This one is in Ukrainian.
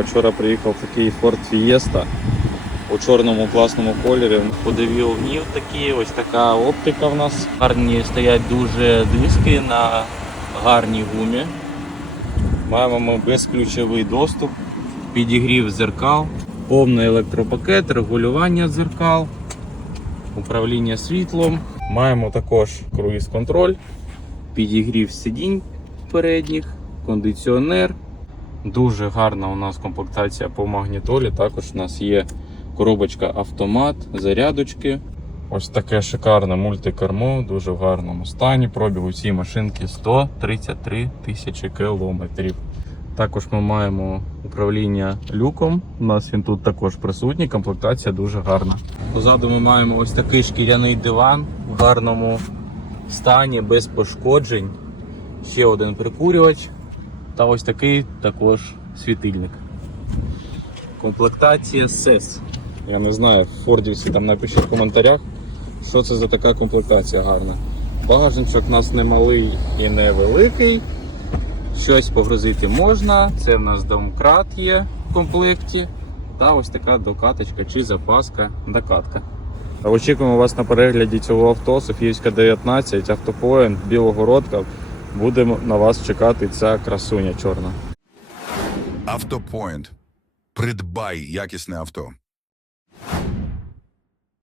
Вчора приїхав такий Ford Fiesta у чорному класному кольорі. Ходові огнів такі, ось така оптика в нас. Гарні стоять дуже диски на гарній гумі. Маємо ми безключовий доступ, підігрів зеркал, повний електропакет, регулювання дзеркал, управління світлом. Маємо також круїз-контроль, підігрів сидінь передніх, кондиціонер. Дуже гарна у нас комплектація по магнітолі. Також у нас є коробочка автомат, зарядочки. Ось таке шикарне мультикермо, дуже в гарному стані. Пробіг у цій машинки 133 тисячі кілометрів. Також ми маємо управління люком. У нас він тут також присутній. Комплектація дуже гарна. Позаду ми маємо ось такий шкіряний диван в гарному стані, без пошкоджень. Ще один прикурювач. Та ось такий також світильник. Комплектація SES. Я не знаю, в Фордівсі там напишіть в коментарях, що це за така комплектація гарна. Багажничок у нас не малий і не великий. Щось погрузити можна. Це в нас домкрат є в комплекті. Та ось така докаточка чи запаска докатка. Очікуємо вас на перегляді цього авто. Софіївська 19, автопоінт, Білогородка. Будемо на вас чекати ця красуня чорна. Автопоінт. Придбай якісне авто.